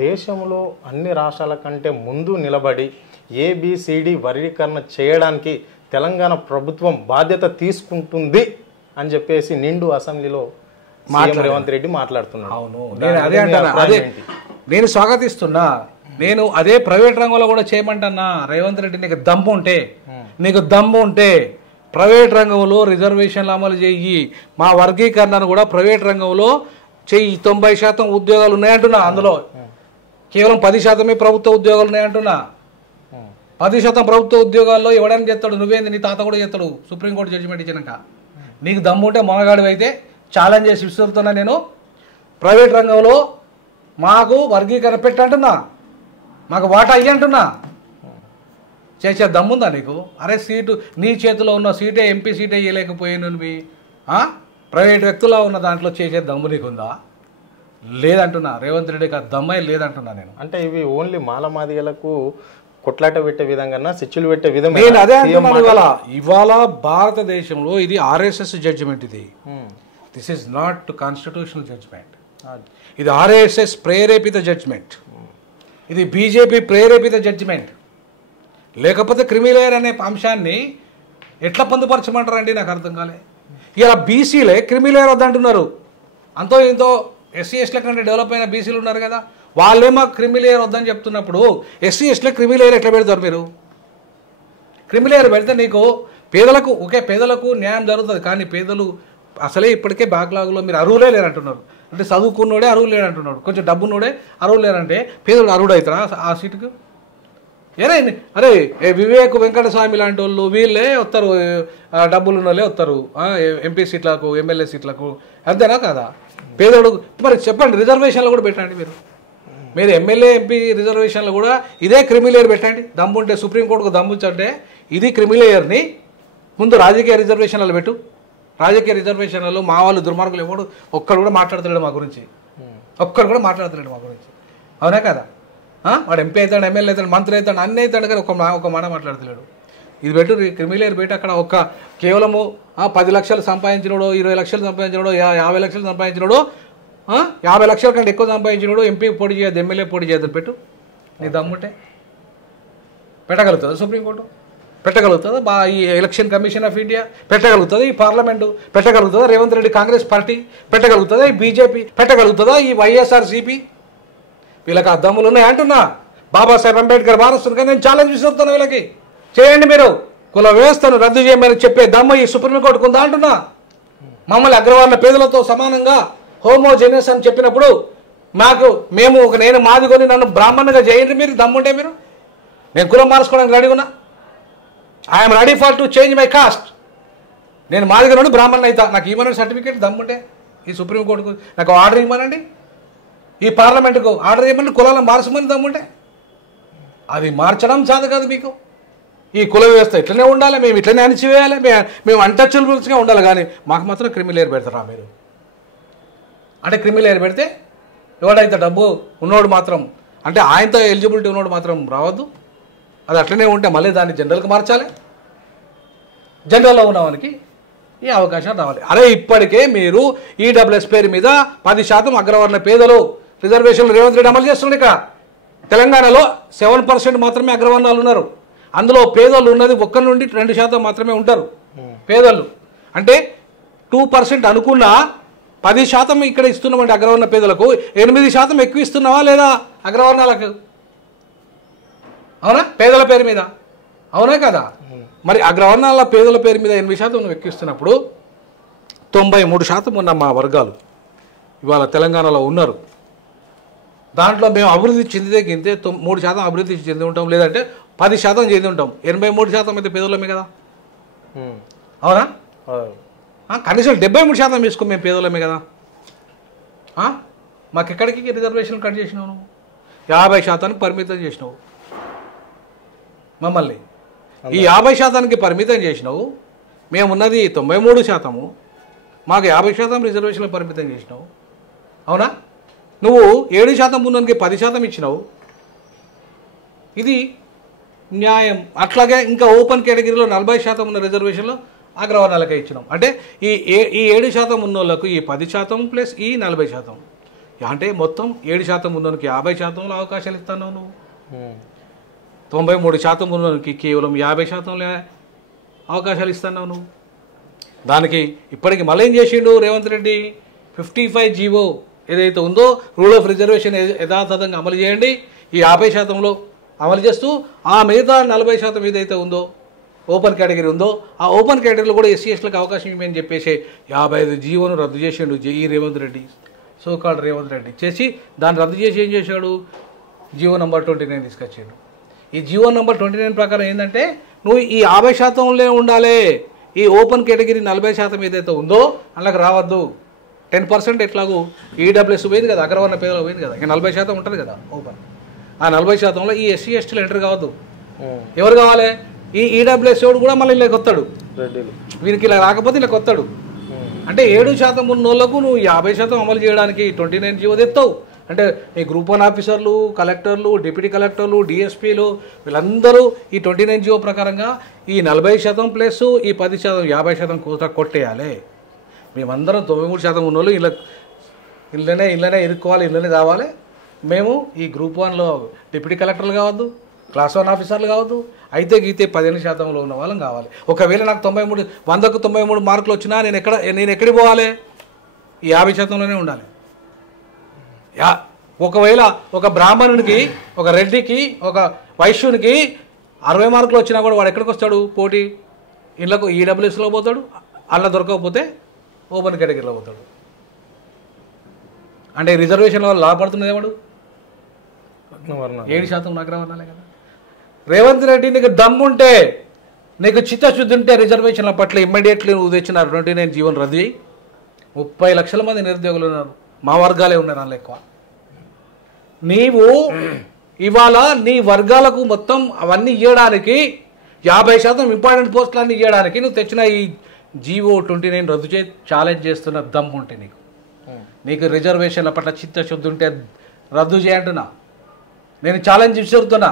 దేశంలో అన్ని రాష్ట్రాల కంటే ముందు నిలబడి ఏబిసిడి వర్గీకరణ చేయడానికి తెలంగాణ ప్రభుత్వం బాధ్యత తీసుకుంటుంది అని చెప్పేసి నిండు అసెంబ్లీలో రేవంత్ రెడ్డి మాట్లాడుతున్నాడు. అవును, నేను అదే అంటున్నా, అదే నేను స్వాగతిస్తున్నా. నేను అదే ప్రైవేట్ రంగంలో కూడా చేయమంటున్నా. రేవంత్ రెడ్డి నీకు దమ్ము ఉంటే ప్రైవేట్ రంగంలో రిజర్వేషన్లు అమలు చెయ్యి. మా వర్గీకరణను కూడా ప్రైవేట్ రంగంలో చెయ్యి. 90% ఉద్యోగాలు ఉన్నాయంటున్నా. అందులో కేవలం 10% ప్రభుత్వ ఉద్యోగాలు ఉన్నాయంటున్నా. 10% ప్రభుత్వ ఉద్యోగాల్లో ఎవడని చేస్తాడు? నువ్వేంది, నీ తాత కూడా చేస్తాడు. సుప్రీంకోర్టు జడ్జిమెంట్ ఇచ్చినాక నీకు దమ్ము ఉంటే మొనగాడివి అయితే ఛాలెంజ్ చేసి విసురుతున్నా. నేను ప్రైవేట్ రంగంలో మాకు వర్గీకరణ పెట్టంటున్నా, మాకు వాటా అయ్యంటున్నా. చేసే దమ్ముందా నీకు? అరే సీటు నీ చేతిలో ఉన్న సీటే ఎంపీ సీటే ఇవ్వలేకపోయినవి ప్రైవేట్ వ్యక్తుల్లో ఉన్న దాంట్లో చేసే దమ్ము నీకుందా? లేదంటున్నా. రేవంత్ రెడ్డికి ఆ దమ్మే లేదంటున్నా నేను. అంటే ఇవి ఓన్లీ మాలమాదిగలకు కొట్లాట పెట్టే విధంగా సిచ్చులు పెట్టే విధంగా నేను అదే అంటున్నాను. ఇవాళ భారతదేశంలో ఇది RSS judgment. This is not constitutional judgment. ఇది ఆర్ఎస్ఎస్ ప్రేరేపిత జడ్జిమెంట్. ఇది బీజేపీ ప్రేరేపిత జడ్జిమెంట్. లేకపోతే క్రిమిలేయర్ అనే అంశాన్ని ఎట్లా పొందుపరచమంటారండి? నాకు అర్థం కాలే. ఇలా బీసీలే క్రిమిలేయర్ వద్దంటున్నారు. అంతో ఇంతో ఎస్సీ ఎస్ల కంటే డెవలప్ అయిన బీసీలు ఉన్నారు కదా, వాళ్ళేమో క్రిమిలేయర్ వద్దని చెప్తున్నప్పుడు ఎస్సీ ఎస్లో క్రిమిలేయర్ ఎట్లా పెడతారు మీరు? క్రిమిలేయర్ పెడితే నీకు పేదలకు న్యాయం జరుగుతుంది. కానీ పేదలు అసలే ఇప్పటికే బ్యాక్లాగ్లో మీరు అర్హులే లేరంటున్నారు. అంటే చదువుకున్నోడే అర్హులు లేరంటున్నాడు, కొంచెం డబ్బున్నోడే అర్హులు లేరంటే పేదలు అర్హుడు అవుతారా ఆ సీటుకు? అరే వివేక్ వెంకటస్వామి లాంటి వాళ్ళు వీళ్ళే వస్తారు, డబ్బులు ఉన్న వాళ్ళే వస్తారు ఎంపీ సీట్లకు ఎమ్మెల్యే సీట్లకు. అంతేనా కాదా? పేదోడు మరి చెప్పండి, రిజర్వేషన్లు కూడా పెట్టండి. మీరు ఎమ్మెల్యే ఎంపీ రిజర్వేషన్లు కూడా ఇదే క్రిమిలేయర్ పెట్టండి. దమ్ముంటే సుప్రీంకోర్టుకు దమ్ముంటే ఇది క్రిమిలేయర్ని ముందు రాజకీయ రిజర్వేషన్లు పెట్టు. రాజకీయ రిజర్వేషన్లలో మా వాళ్ళు దుర్మార్గులు ఎవడు ఒక్కడు కూడా మాట్లాడతాడు మా గురించి. అవునా కదా? వాడు ఎంపీ అవుతాడు, ఎమ్మెల్యే అవుతాడు, మంత్రి అవుతాడు, అన్నీ అవుతాడు, కానీ ఒక మాట మాట్లాడతలేడు. ఇది పెట్టు, క్రిమిలేయర్ పెట్టి అక్కడ కేవలము 10 లక్షలు సంపాదించినోడు, 20 లక్షలు సంపాదించినోడు, 50 లక్షలు సంపాదించినోడు, 50 లక్షల కంటే ఎక్కువ సంపాదించినోడు ఎంపీ పోటీ చేయదు, ఎమ్మెల్యే పోటీ చేయదు. పెట్టు, నీ దమ్ముంటే పెట్టగలుగుతుంది సుప్రీంకోర్టు, పెట్టగలుగుతుందా ఈ ఎలక్షన్ కమిషన్ ఆఫ్ ఇండియా, పెట్టగలుగుతుంది ఈ పార్లమెంటు, పెట్టగలుగుతుందా రేవంత్ రెడ్డి కాంగ్రెస్ పార్టీ, పెట్టగలుగుతుందా ఈ బీజేపీ, పెట్టగలుగుతుందా ఈ వైఎస్ఆర్సీపీ? వీళ్ళకి ఆ దమ్ములు ఉన్నాయి అంటున్నా. బాబాసాహెబ్ అంబేద్కర్ వారసులుగా నేను ఛాలెంజ్ విసురుతాను. వీళ్ళకి చేయండి, మీరు కుల వ్యవస్థను రద్దు చేయమని చెప్పే దమ్ము ఈ సుప్రీంకోర్టుకు ఉందా అంటున్నా. మమ్మల్ని అగ్రవర్ణ పేదలతో సమానంగా హోమోజెనియస్ అని చెప్పినప్పుడు నేను మాదిగొని నన్ను బ్రాహ్మణుగా చేయండి. మీరు దమ్ముంటే నేను కులం మార్చుకోవడానికి రెడీ ఉన్నా. I'm ready for to change my cast. నేను మాదిగ నుండి బ్రాహ్మణ్ అవుతా. నాకు ఇవ్వనండి సర్టిఫికేట్ దమ్ముంటే. ఈ సుప్రీంకోర్టుకు నాకు ఆర్డర్ ఇవ్వనండి, ఈ పార్లమెంటుకు ఆర్డర్ ఇవ్వమండి, కులాలను మార్చమని దమ్ముంటే. అది మార్చడం చాలు కాదు మీకు. ఈ కుల వ్యవస్థ ఇట్లనే ఉండాలి, మేము ఇట్లనే అణిచివేయాలి, మేము అన్టచబుల్స్గా ఉండాలి. కానీ మాకు మాత్రం క్రిమిలేయర్ పెడతారా మీరు? అంటే క్రిమిలేయర్ పెడితే ఎవడైతే డబ్బు ఉన్నోడు మాత్రం, అంటే ఆయనతో ఎలిజిబిలిటీ ఉన్నోడు మాత్రం రావద్దు. అది అట్లనే ఉంటే మళ్ళీ దాన్ని జనరల్కి మార్చాలి. జనరల్లో ఉన్నవానికి ఈ అవకాశం రావాలి. అరే ఇప్పటికే మీరు ఈడబ్ల్యూఎస్ పేరు మీద 10% అగ్రవర్ణ పేదలు రిజర్వేషన్లు రేవంత్ రెడ్డి అమలు చేస్తున్నాడు. ఇక్కడ తెలంగాణలో 7% మాత్రమే అగ్రవర్ణాలు ఉన్నారు. అందులో పేదోళ్ళు ఉన్నది 1 నుండి 2% మాత్రమే ఉంటారు పేదోళ్ళు. అంటే 2% అనుకున్న 10% ఇక్కడ ఇస్తున్నామంటే అగ్రవర్ణ పేదలకు 8% ఎక్కువ ఇస్తున్నావా లేదా అగ్రవర్ణాలకు? అవునా? పేదల పేరు మీద అవునా కదా? మరి అగ్రవర్ణాల పేదల పేరు మీద 8% నువ్వు ఎక్కిస్తున్నప్పుడు 93% ఉన్న మా వర్గాలు ఇవాళ తెలంగాణలో ఉన్నారు. దాంట్లో మేము అభివృద్ధి చెందితే గింతే 3% అభివృద్ధి చెంది ఉంటాం, లేదంటే 10% చెంది ఉంటాం. 83% అయితే పేదలమే కదా? అవునా? కనీసం 73% వేసుకో, మేము పేదలమే కదా? మాకు ఎక్కడికి రిజర్వేషన్ కట్ చేసినావు నువ్వు? 50% పరిమితం చేసినావు మమ్మల్ని. ఈ 50% పరిమితం చేసినావు. మేమున్నది 93%, మాకు 50% రిజర్వేషన్లు పరిమితం చేసినావు. అవునా? నువ్వు 7% ఉన్నదానికి 10% ఇచ్చినావు. ఇది న్యాయం. అట్లాగే ఇంకా ఓపెన్ కేటగిరీలో 40% ఉన్న రిజర్వేషన్లు అగ్రవర్ణాలకే ఇచ్చినాం. అంటే ఈ 7% ఉన్న వాళ్ళకు ఈ 10% ప్లస్ ఈ 40%, అంటే మొత్తం 7% ఉన్నోనికి 50%లో అవకాశాలు ఇస్తున్నావు నువ్వు. 93% ఉన్నోనికి కేవలం 50%లో అవకాశాలు ఇస్తున్నావు నువ్వు. దానికి ఇప్పటికి మళ్ళీ ఏం చేసిండు రేవంత్ రెడ్డి? 55 జీవో ఏదైతే ఉందో రూల్ ఆఫ్ రిజర్వేషన్ యథాతథంగా అమలు చేయండి, ఈ 50%లో అమలు చేస్తూ ఆ మిగతా 40% ఏదైతే ఉందో ఓపెన్ కేటగిరీ ఉందో ఆ ఓపెన్ కేటగిరీలో కూడా ఎస్సీ ఎస్టీలకు అవకాశం ఇవ్వమని చెప్పేసి 55 జీవోను రద్దు చేసిండు ఈ రేవంత్ రెడ్డి, సోకాల్డ్ రేవంత్ రెడ్డి చేసి దాన్ని రద్దు చేసి ఏం చేశాడు? జీవో నెంబర్ 29 తీసుకొచ్చాడు. ఈ జీవో నెంబర్ 29 ప్రకారం ఏంటంటే నువ్వు ఈ 50%లో ఉండాలి, ఈ ఓపెన్ కేటగిరీ 40% ఏదైతే ఉందో అందులోకి రావద్దు. 10% ఎట్లాగూ ఈడబ్ల్యూఎస్ పోయింది కదా, అగ్రవర్ణ పేదలో పోయింది కదా, ఇక 40% ఉంటుంది కదా ఓపెన్. ఆ 40%లో ఈ ఎస్సీ ఎస్టీలు ఎంటర్ కావద్దు. ఎవరు కావాలి? ఈ ఈడబ్ల్యూఎస్ కూడా మళ్ళీ ఇలా కొత్తాడు, వీరికి ఇలా రాకపోతే ఇలా కొత్తాడు. అంటే 7% ఉన్న వాళ్ళకు నువ్వు 50% అమలు చేయడానికి 29 జీవో తెస్తావు. అంటే ఈ గ్రూప్ 1 ఆఫీసర్లు, కలెక్టర్లు, డిప్యూటీ కలెక్టర్లు, డిఎస్పీలు వీళ్ళందరూ ఈ 29 జీవో ప్రకారంగా ఈ 40% ప్లస్ ఈ 10% 50% కొట్టేయాలి. మేమందరం 93% ఉన్న వాళ్ళు ఇళ్ళనే ఇరుక్కోవాలి, ఇళ్ళనే కావాలి. మేము ఈ గ్రూప్ 1లో డిప్యూటీ కలెక్టర్లు కావద్దు, క్లాస్ 1 ఆఫీసర్లు కావద్దు, అయితే గీతే 15%లో ఉన్న వాళ్ళం కావాలి. ఒకవేళ నాకు 100కు 93 మార్కులు వచ్చినా నేను ఎక్కడికి పోవాలి? ఈ 50%లోనే ఉండాలి. ఒకవేళ ఒక బ్రాహ్మణునికి, ఒక రెడ్డికి, ఒక వైశ్యునికి 60 మార్కులు వచ్చినా కూడా వాడు ఎక్కడికి వస్తాడు? పోటీ ఇళ్ళకు ఈడబ్ల్యూఎస్లో పోతాడు, అలా దొరకకపోతే ఓపెన్ కేటగిరీలో పోతాడు. అంటే రిజర్వేషన్ వల్ల లాభపడుతున్నది వాడు 7% అగ్రవర్ణాలే కదా. రేవంత్ రెడ్డి నీకు దమ్ముంటే, నీకు చిత్తశుద్ధి ఉంటే రిజర్వేషన్ల పట్ల ఇమ్మీడియట్లీ నువ్వు తెచ్చిన 29 జీవోను రద్దు చేయి. 30 లక్షల మంది నిరుద్యోగులు ఉన్నారు, మా వర్గాలే ఉన్నారు అందులో ఎక్కువ. నీవు ఇవాళ నీ వర్గాలకు మొత్తం అవన్నీ ఇవ్వడానికి 50% ఇంపార్టెంట్ పోస్టులన్నీ ఇవ్వడానికి నువ్వు తెచ్చిన ఈ జీవో 29 రద్దు చేసి ఛాలెంజ్ చేస్తున్న దమ్ము ఉంటే నీకు రిజర్వేషన్ల పట్ల చిత్తశుద్ధి ఉంటే రద్దు చేయంటున్నా. నేను ఛాలెంజ్ విసురుతున్నా.